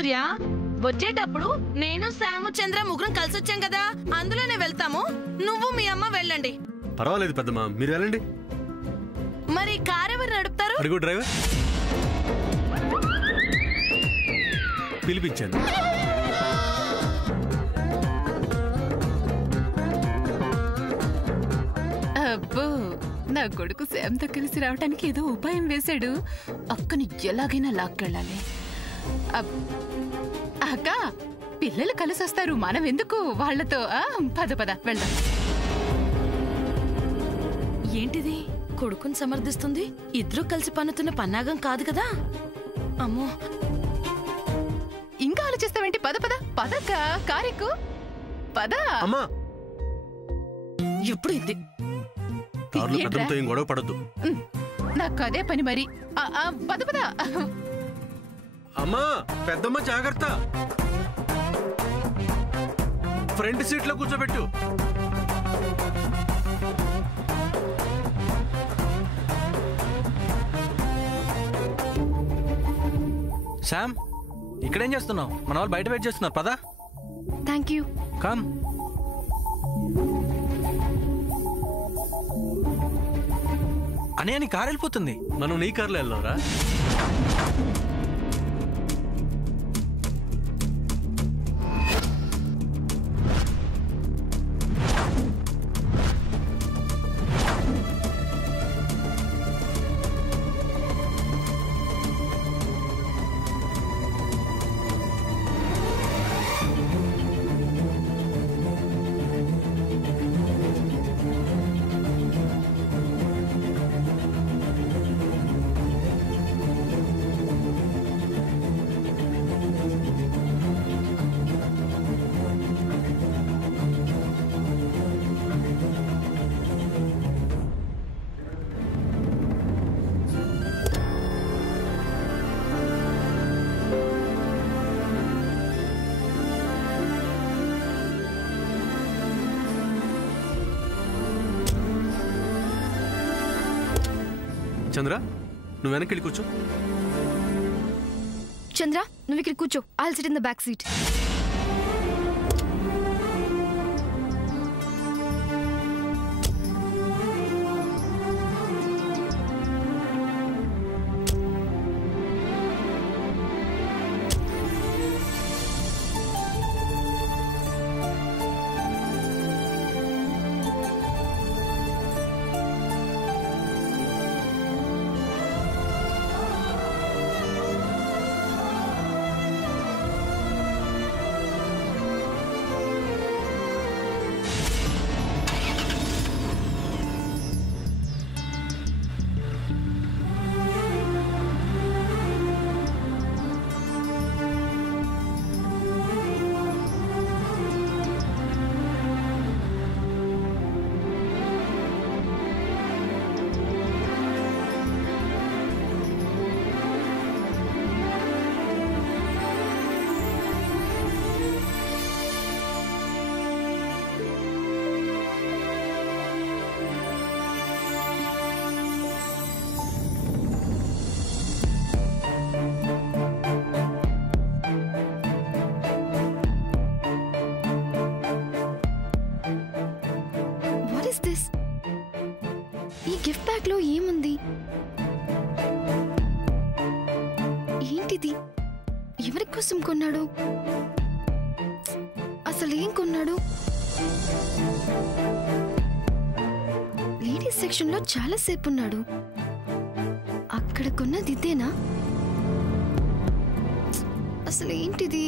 సూర్య, వచ్చేటప్పుడు నేను శాము చంద్ర ముగ్గురం కలిసి వచ్చాం కదా, అందులోనే వెళ్తాము. నువ్వు మీ అమ్మ వెళ్ళండి. పర్వాలేదు పెద్దమ్మా, మీరు వెళ్ళండి. మరి కార్ ఎవరు నడుపుతారు? అడుగు డ్రైవర్. పిలిపించాను. అబ్బో, నా కొడుకు శామ్తో కలిసి రావడానికి ఏదో ఉపాయం వేశాడు. అక్కని ఎలాగైనా లాక్కెళ్ళాలి. అక్క, పిల్లలు కలిసి వస్తారు, మనం ఎందుకు వాళ్లతో? పద పద వెళ్దాం. ఏంటిది, కొడుకుని సమర్థిస్తుంది? ఇద్దరు కలిసి పన్నుతున్న పన్నాగం కాదు కదా? అమ్మో, ఇంకా ఆలోచిస్తావేంటి? పద పద పదక్క, కారెక్కు పద. అమ్మా, ఎప్పుడు ఇది? గొడవ పడద్దు. నాకు అదే పని మరి. పద పద. అమ్మా, పెద్దమ్మ జాగ్రత్త. ఫ్రంట్ సీట్ లో కూర్చోబెట్టు. శామ్, ఇక్కడేం చేస్తున్నావు? మన వాళ్ళు బయట వెయిట్ చేస్తున్నారు, పదా. Thank you. కమ్. అనే నీ కారు వెళ్ళిపోతుంది. మనం నీ కార్లో వెళ్ళావురా? చంద్ర, నువ్వు వెనక్కి వెళ్ళి కూర్చో. చంద్ర, నువ్వు ఇక్కడ కూర్చో. I'll sit in the back seat. ఈ గిఫ్ట్ ప్యాక్ లో ఏముంది? ఏంటిది? ఎవరి కోసం కొన్నాడు? అసలు ఏం కొన్నాడు? లేడీస్ సెక్షన్ లో చాలా సేపు ఉన్నాడు. అక్కడ కొన్నది ఇదేనా? అసలు ఏంటిది?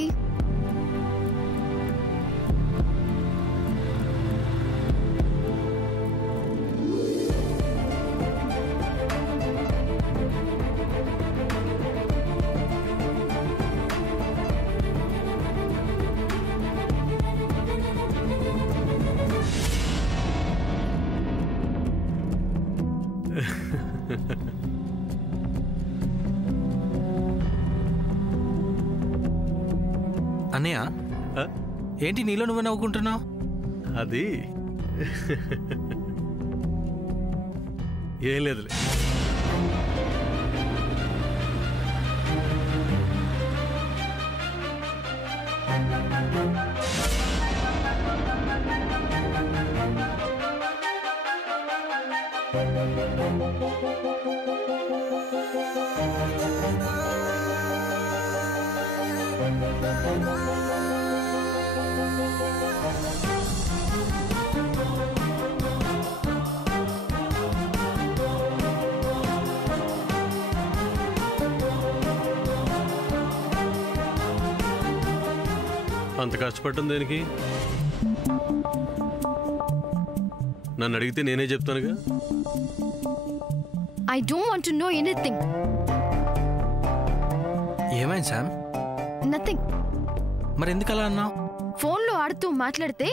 అన్నయ్య, ఏంటి నీలో నువ్వు నవ్వుకుంటున్నావు? అది ఏం లేదులే. అంత కష్టపడటం దేనికి? నన్ను అడిగితే నేనే చెప్తానుగా. I don't want to know anything. ఏమైంది శామ్? నథింగ్. మరి ఎందుకు అలా అన్నావు? ఫోన్లో ఆడుతూ మాట్లాడితే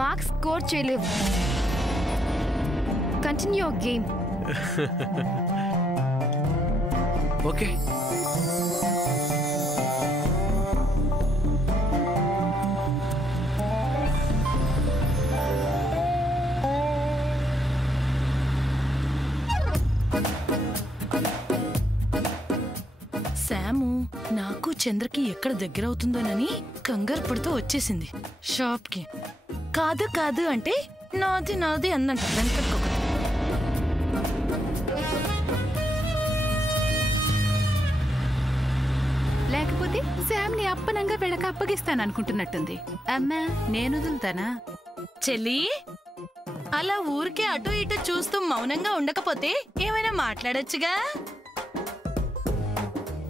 మార్క్స్ స్కోర్ చేయలేవు. Continue your game. Okay. Sam నాకు చంద్రకి ఎక్కడ దగ్గర అవుతుందోనని కంగారు పడుతూ వచ్చేసింది షాప్ కి. కాదు కాదు అంటే నాది నాది అందంట వెనకట్టుకోక. లేకపోతే శామ్ ని అప్పనంగా వీళ్ళకి అప్పగిస్తాననుకుంటున్నట్టుంది. అమ్మా నేను వదులుతానా? చెల్లి అలా ఊరికే అటు ఇటు చూస్తూ మౌనంగా ఉండకపోతే ఏమైనా మాట్లాడొచ్చుగా.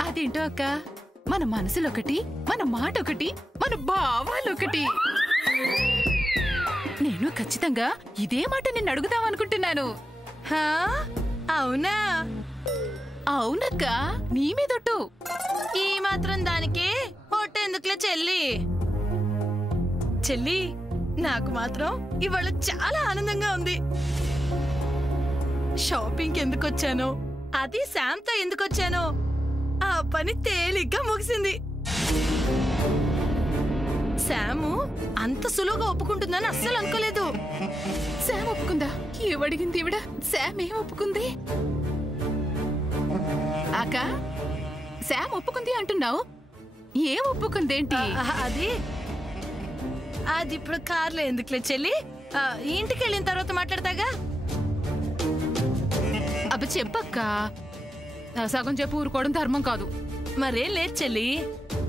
అదేంటో అక్క, మన మనసులొకటి, మన మాట ఒకటి, మన భావాలొకటి. నేను ఖచ్చితంగా ఇదే మాట నిన్ను అడుగుదామనుకుంటున్నాను. హా అవునా? అవునక్క, నీ మీదొట్టు. ఈ మాత్రం దానికి ఒట్టెందుకులే చెల్లి. చెల్లి నాకు మాత్రం ఇవాళ చాలా ఆనందంగా ఉంది. షాపింగ్ ఎందుకు వచ్చానో, అది శామ్తో ఎందుకు వచ్చానో ఆ పని తేలిగ్గా ముగిసింది. శాము అంత సులువుగా ఒప్పుకుంటుందని అస్సలు అనుకోలేదు. శామ్ ఒప్పుకుందా? ఏమడిగింది ఈవిడ? శామ్ ఏం ఒప్పుకుంది? అక్క, శామ్ ఒప్పుకుంది అంటున్నావు, ఏం ఒప్పుకుందేంటి? అది అది ఇప్పుడు కార్లో ఎందుకులే చెల్లి, ఇంటికి వెళ్ళిన తర్వాత మాట్లాడతాగా. అబ్బ చెప్పక్క, సగం చెప్పు ఊరుకోవడం ధర్మం కాదు. మరేం లేదు చెల్లి,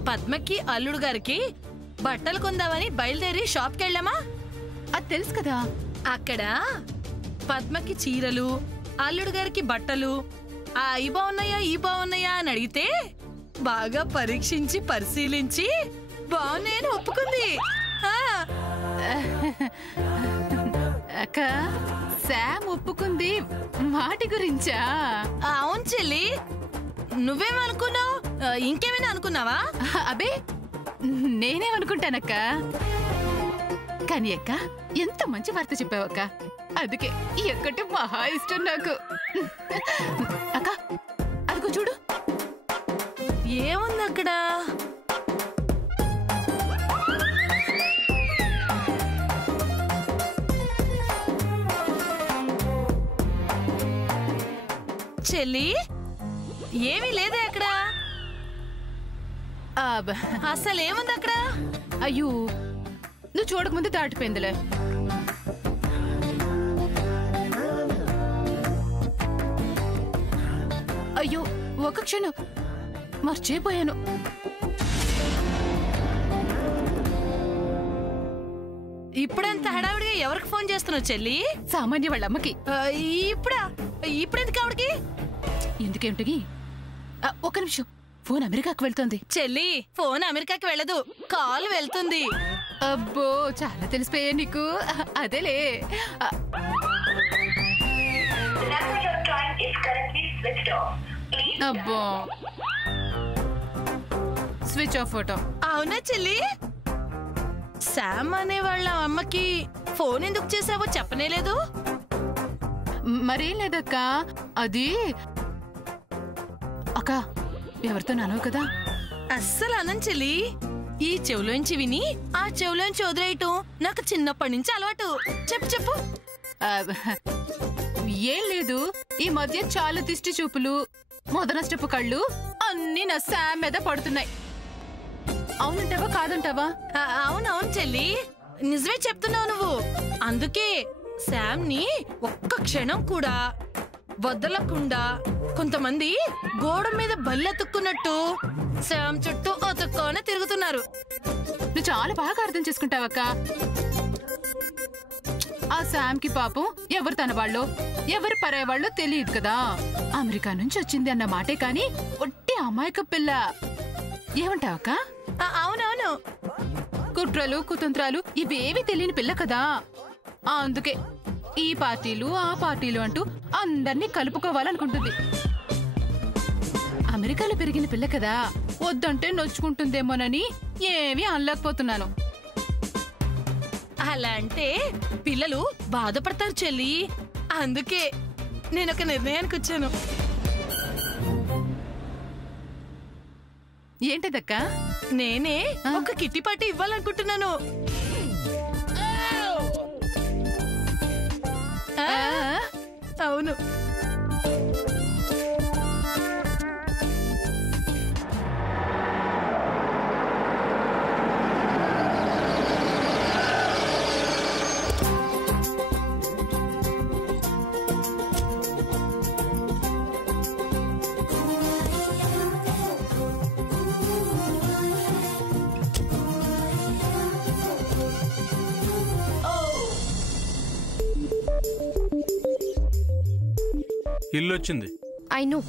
పద్మకి అల్లుడు గారికి బట్టలు కొందామని బయలుదేరి షాప్కి వెళ్ళామా. అది తెలుసు కదా. అక్కడ పద్మకి చీరలు, అల్లుడు గారికి బట్టలు ఈ బాగున్నాయా ఈ బాగున్నాయా అని అడిగితే బాగా పరీక్షించి పరిశీలించి బాగున్నాయని ఒప్పుకుంది. అక్క, శామ్ ఒప్పుకుంది వాటి గురించా? అవును చెల్లి, నువ్వేమనుకున్నావు? ఇంకేమైనా అనుకున్నావా? అబే నేనేమనుకుంటానక్క. కానీ అక్క, ఎంత మంచి వార్త చెప్పావక్క. అందుకే ఎక్కటే మహా ఇష్టం నాకు. అక్క అదిగో చూడు. ఏముంది అక్కడ? చెల్లి ఏమీ లేదే అక్కడ. అసలు ఏముంది అక్కడ? అయ్యో, నువ్వు చూడకముందు దాటిపోయిందిలే. అయ్యో ఒక క్షణం మర్చిపోయాను. ఇప్పుడంత హడావిడిగా ఎవరికి ఫోన్ చేస్తున్నావు చెల్లి? సామాన్య వాళ్ళ అమ్మకి. ఇప్పుడెందుకు ఆవిడకి? ఎందుకేమిటి? ఒక నిమిషం, ఫోన్ అమెరికాకు వెళ్తుంది. చెల్లి ఫోన్ అమెరికాకి వెళ్ళదు, కాల్ వెళ్తుంది. అబ్బో చాలా తెలిసిపోయా నీకు. అదేలే. అబ్బో స్విచ్ ఆఫ్ ఫోటో. అవునా చెల్లి? శామ్ అనే వాళ్ళ అమ్మకి ఫోన్ ఎందుకు చేసావో చెప్పనేలేదు. మరేం లేదక్క, అది అక్క ఎవరితో నానవు కదా. అస్సలు అనం చెల్లి. ఈ చెవులోంచి విని ఆ చెవులోంచి వదిలేయటం నాకు చిన్నప్పటి నుంచి అలవాటు. చెప్పు చెప్పు. ఏం లేదు, ఈ మధ్య చాలా దిష్టి చూపులు, మొదనష్టపు కళ్ళు అన్ని నా శామ్ మీద పడుతున్నాయి. అవునంటావా కాదంటావా? అవునవును చెల్లి, నిజమే చెప్తున్నావు నువ్వు. అందుకే శామ్ ని ఒక్క క్షణం కూడా వదలకుండా కొంతమంది గోడ మీద బల్లెతుక్కున్నట్టు శామ్ చుట్టూ ఒతుక్కొని తిరుగుతున్నారు. నువ్వు చాలా బాగా అర్థం చేసుకుంటావక్క. ఆ శామ్ కి పాపం ఎవరు తన వాళ్ళో ఎవరు పరాయి వాళ్ళో తెలియదు కదా. అమెరికా నుంచి వచ్చింది అన్న మాటే కాని ఒట్టి అమాయక పిల్ల. ఏమంటావక్క? అవునవును, కుట్రలు కుతంత్రాలు ఇవేవి తెలియని పిల్ల కదా. అందుకే ఈ పార్టీలు ఆ పార్టీలు అంటూ అందర్నీ కలుపుకోవాలనుకుంటుంది. అమెరికాలో పెరిగిన పిల్ల కదా, వద్దంటే నొచ్చుకుంటుందేమోనని ఏమీ అనలేకపోతున్నాను. అలా అంటే పిల్లలు బాధపడతారు చెల్లి. అందుకే నేనొక నిర్ణయానికి వచ్చాను. ఏంటిదక్క? నేనే ఒక కిట్టి పార్టీ ఇవ్వాలనుకుంటున్నాను. అవును, ఇల్లు వచ్చింది. I know.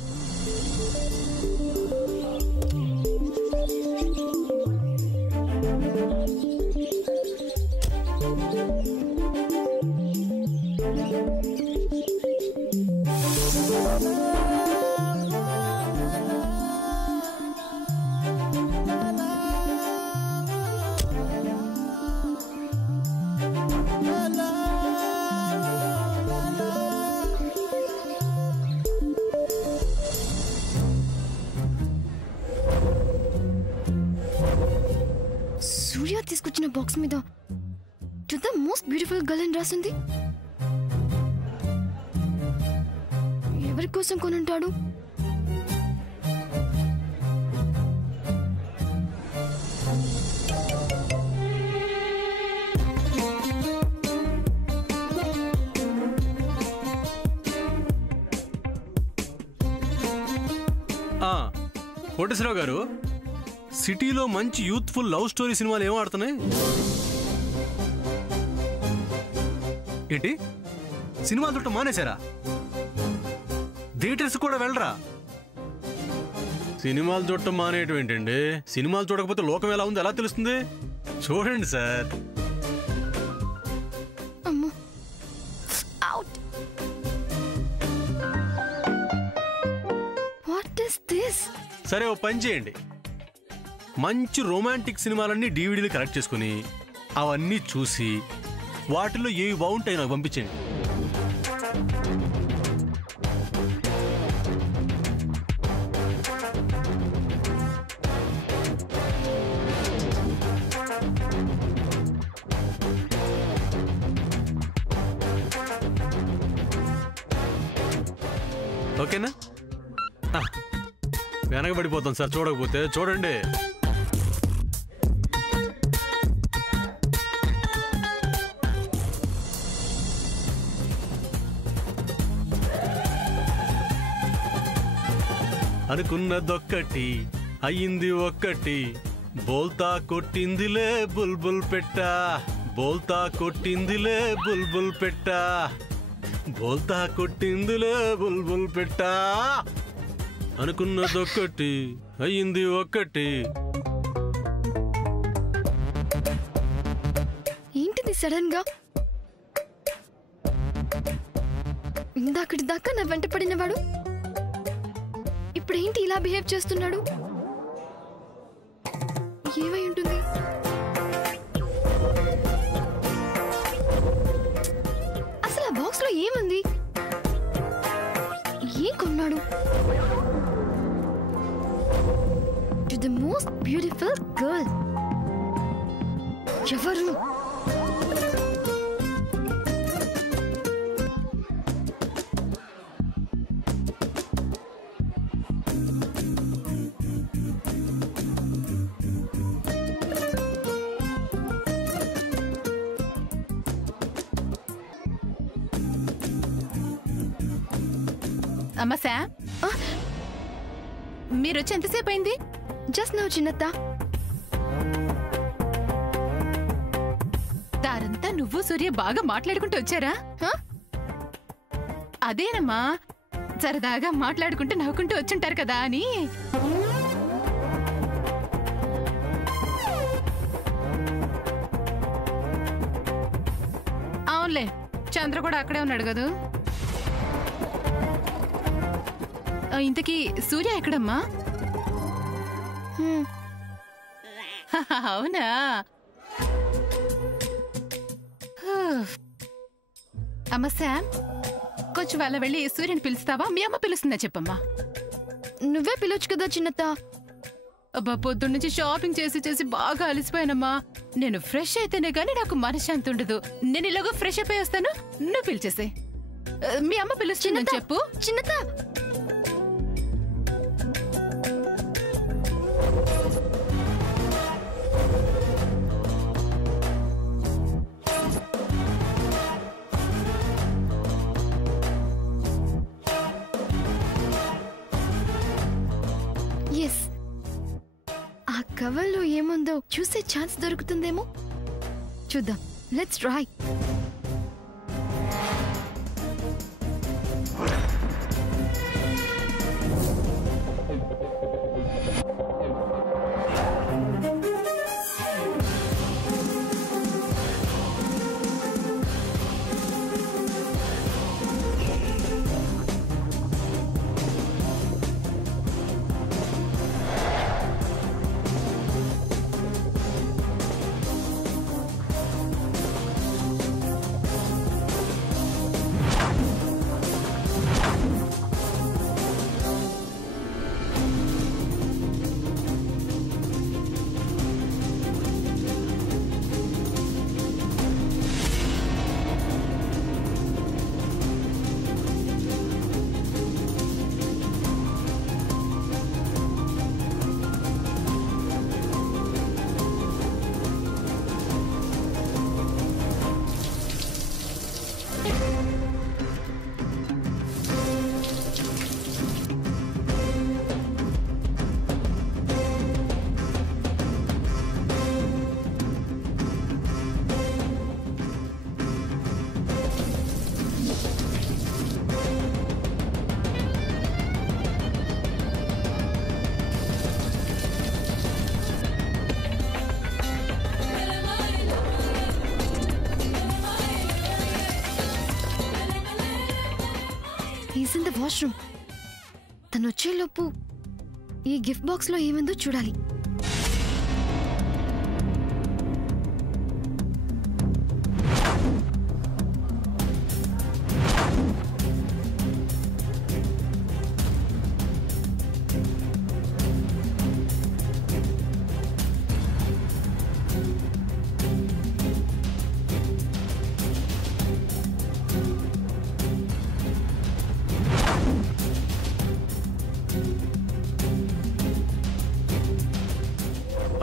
సూర్య తీసుకొచ్చిన బాక్స్ మీద to the most beautiful girl అని రాసింది. ఎవరి కోసం కొనుంటాడు? కోటేశ్వరరావు గారు, సిటీలో మంచి యూత్ఫుల్ లవ్ స్టోరీ సినిమాలు ఏం ఆడుతున్నాయి? ఏంటి, సినిమాలు చుట్టూ మానేశారా? థియేటర్స్ కూడా వెళ్ళరా? సినిమాలు చూడటం మానేయటం ఏంటండి? సినిమాలు చూడకపోతే లోకం ఎలా ఉందో ఎలా తెలుస్తుంది? చూడండి సార్. సరే, ఓ పని చేయండి, మంచి రొమాంటిక్ సినిమాలన్నీ డివిడీలు కలెక్ట్ చేసుకుని అవన్నీ చూసి వాటిలో ఏవి బాగుంటాయి నాకు పంపించండి. ఓకేనా? వెనకబడిపోతాం సార్ చూడకపోతే. చూడండి, అనుకున్నదొక్కటి అయ్యింది ఒక్కటి, బోల్తా కొట్టిందిలే బుల్బుల్ పెట్ట, బోల్తా కొట్టిందిలే బుల్బుల్ పెట్ట, బోల్తా కొట్టిందిలే బుల్బుల్ పెట్ట. అనుకున్నదొక్కటి అయ్యింది ఒక్కటి. ఏంటిది సడన్ గా? ఇందాకటి దాకా నా వెంట పడినవాడు ఇప్పుడేంటి ఇలా బిహేవ్ చేస్తున్నాడు? ఏమై ఉంటుంది? అసలు ఆ బాక్స్ లో ఏముంది? ఏం కొన్నాడు? To the most beautiful girl. ఎవరు? అమ్మా శామ్, మీరొచ్చి ఎంతసేపు అయింది? జస్ట్ నౌ చిన్నత్త. దారంతా నువ్వు సూర్య బాగా మాట్లాడుకుంటూ వచ్చారా? అదేనమ్మా, సరదాగా మాట్లాడుకుంటూ నవ్వుకుంటూ వచ్చుంటారు కదా అని. అవునులే, చంద్ర కూడా అక్కడే ఉన్నాడు కదా. ఇంతకీ సూర్య ఎక్కడమ్మా? అవునా? అమ్మ శామ్, కొంచెం వాళ్ళ వెళ్ళి సూర్యని పిలుస్తావా? మీ అమ్మ పిలుస్తుందా చెప్పమ్మా. నువ్వే పిలవచ్చు కదా చిన్నత్త. అబ్బా, పొద్దున్న నుంచి షాపింగ్ చేసి చేసి బాగా అలసిపోయానమ్మా. నేను ఫ్రెష్ అయితేనే గానీ నాకు మనశ్శాంతి ఉండదు. నేను ఇలాగో ఫ్రెష్ అయిపోయి వస్తాను, నువ్వు పిలిచేసే. మీ అమ్మ పిలుస్తుందని చెప్పు. చిన్నత్త, ఎస్, ఆ కవర్లో ఏముందో చూసే ఛాన్స్ దొరుకుతుందేమో. చూద్దాం, let's try. He's in the washroom. తను వచ్చేలోపు ఈ గిఫ్ట్ బాక్స్ లో ఏముందో చూడాలి.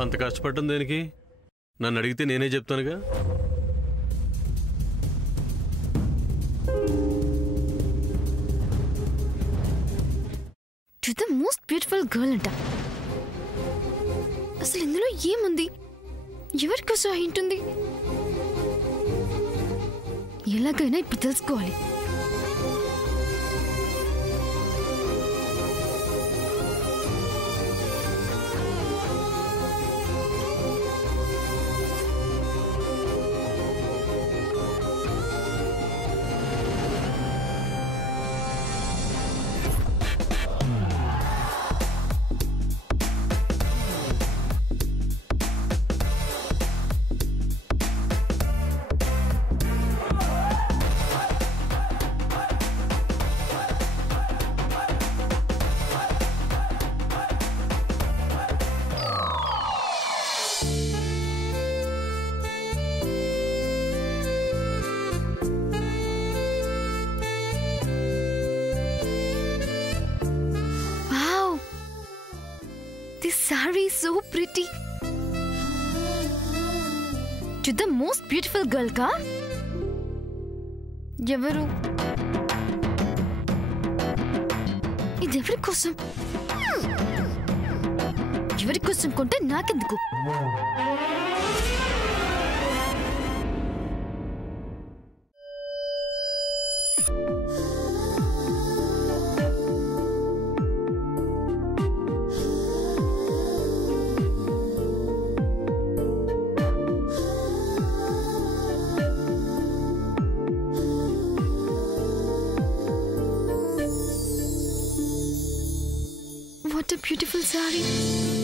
అంత కష్టపడటం దేనికి? నన్ను అడిగితే నేనే చెప్తానుగా. To the most beautiful girl అంట. అసలు ఇందులో ఏముంది? ఎవరికోసం అయి ఉంటుంది? ఎలాగైనా ఇప్పుడు తెలుసుకోవాలి. Saree is so pretty. To the most beautiful girl ka? Evaru? ఇది ఎవరి కోసం? ఎవరి కోసం కొంటే నాకెందుకు? What a beautiful saree.